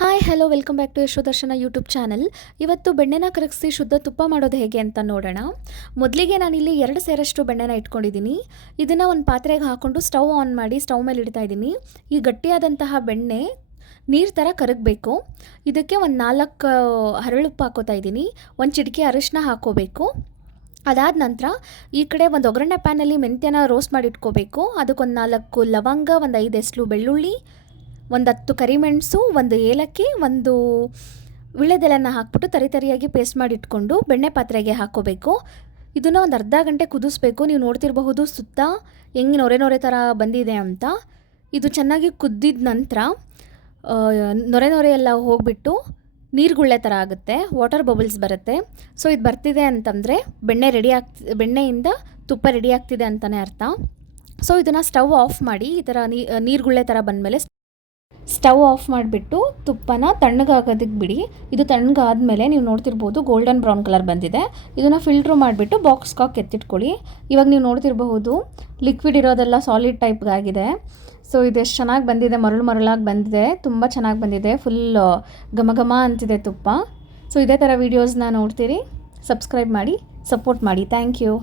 Hi hello welcome back to Yashodarshana YouTube channel. ಇವತ್ತು ಬೆಣ್ಣೆನ ಕರಗಿಸಿ ಶುದ್ಧ ತುಪ್ಪ ಮಾಡೋದು ಹೇಗೆ ಅಂತ ನೋಡೋಣ. ಮೊದಲಿಗೆ ನಾನಿಲ್ಲಿ 2 ಸೇರಷ್ಟು ಬೆಣ್ಣೆನ ಇಟ್ಕೊಂಡಿದ್ದೀನಿ. ಇದನ್ನು ಒಂದು ಪಾತ್ರೆಗೆ ಹಾಕ್ಕೊಂಡು ಸ್ಟವ್ ಆನ್ ಮಾಡಿ ಸ್ಟವ್ ಮೇಲೆ ಇಡ್ತಾ ಇದ್ದೀನಿ. ಈ ಗಟ್ಟಿಯಾದಂತಹ ಬೆಣ್ಣೆ ನೀರು ಥರ ಕರಗಬೇಕು. ಇದಕ್ಕೆ ಒಂದು 4 ಹರಳುಪ್ಪು ಹಾಕೋತಾ ಇದ್ದೀನಿ. ಒಂದು ಚಿಟಿಕೆ ಅರಿಶಿನ ಹಾಕ್ಕೋಬೇಕು. ಅದಾದ ನಂತರ ಈ ಕಡೆ ಒಂದು ಒಗ್ಗರಣೆ ಪ್ಯಾನಲ್ಲಿ ಮೆಂತ್ಯನ ರೋಸ್ಟ್ ಮಾಡಿ ಇಟ್ಕೋಬೇಕು. ಅದಕ್ಕೊಂದು 4 ಲವಂಗ, ಒಂದು 5 ಎಸ್ಲು ಬೆಳ್ಳುಳ್ಳಿ, ಒಂದು 10 ಕರಿಮೆಣಸು, ಒಂದು ಏಲಕ್ಕಿ, ಒಂದು ವಿಳ್ಯದೆಲೆನ ಹಾಕ್ಬಿಟ್ಟು ತರಿಯಾಗಿ ಪೇಸ್ಟ್ ಮಾಡಿ ಇಟ್ಕೊಂಡು ಬೆಣ್ಣೆ ಪಾತ್ರೆಗೆ ಹಾಕ್ಕೋಬೇಕು. ಇದನ್ನು ಒಂದು ಅರ್ಧ ಗಂಟೆ ಕುದಿಸ್ಬೇಕು. ನೀವು ನೋಡ್ತಿರಬಹುದು ಸುತ್ತ ಹೆಂಗೆ ನೊರೆ ಥರ ಬಂದಿದೆ ಅಂತ. ಇದು ಚೆನ್ನಾಗಿ ಕುದ್ದಿದ ನಂತರ ನೊರೆ ಎಲ್ಲ ಹೋಗಿಬಿಟ್ಟು ನೀರುಗುಳ್ಳೆ ಥರ ಆಗುತ್ತೆ, ವಾಟರ್ ಬಬಲ್ಸ್ ಬರುತ್ತೆ. ಸೊ ಇದು ಬರ್ತಿದೆ ಅಂತಂದರೆ ಬೆಣ್ಣೆಯಿಂದ ತುಪ್ಪ ರೆಡಿ ಆಗ್ತಿದೆ ಅಂತಲೇ ಅರ್ಥ. ಸೊ ಇದನ್ನು ಸ್ಟವ್ ಆಫ್ ಮಾಡಿ, ಈ ಥರ ನೀರುಗುಳ್ಳೆ ಥರ ಬಂದಮೇಲೆ ಸ್ಟವ್ ಆಫ್ ಮಾಡಿಬಿಟ್ಟು ತುಪ್ಪನ ತಣ್ಣಗಾಗೋದಕ್ಕೆ ಬಿಡಿ. ಇದು ತಣ್ಣಗಾದ್ಮೇಲೆ ನೀವು ನೋಡ್ತಿರ್ಬೋದು ಗೋಲ್ಡನ್ ಬ್ರೌನ್ ಕಲರ್ ಬಂದಿದೆ. ಇದನ್ನು ಫಿಲ್ಟ್ರ್ ಮಾಡಿಬಿಟ್ಟು ಬಾಕ್ಸ್ಗೆ ಹಾಕಿ ಎತ್ತಿಟ್ಕೊಳ್ಳಿ. ಇವಾಗ ನೀವು ನೋಡ್ತಿರಬಹುದು ಲಿಕ್ವಿಡ್ ಇರೋದೆಲ್ಲ ಸಾಲಿಡ್ ಟೈಪ್ಗಾಗಿದೆ. ಸೊ ಇದು ಎಷ್ಟು ಚೆನ್ನಾಗಿ ಬಂದಿದೆ, ಮರಳಾಗಿ ಬಂದಿದೆ, ತುಂಬ ಚೆನ್ನಾಗಿ ಬಂದಿದೆ. ಫುಲ್ ಘಮ ಅಂತಿದೆ ತುಪ್ಪ. ಸೊ ಇದೇ ಥರ ವೀಡಿಯೋಸ್ನ ನೋಡ್ತೀರಿ, ಸಬ್ಸ್ಕ್ರೈಬ್ ಮಾಡಿ, ಸಪೋರ್ಟ್ ಮಾಡಿ. Thank you.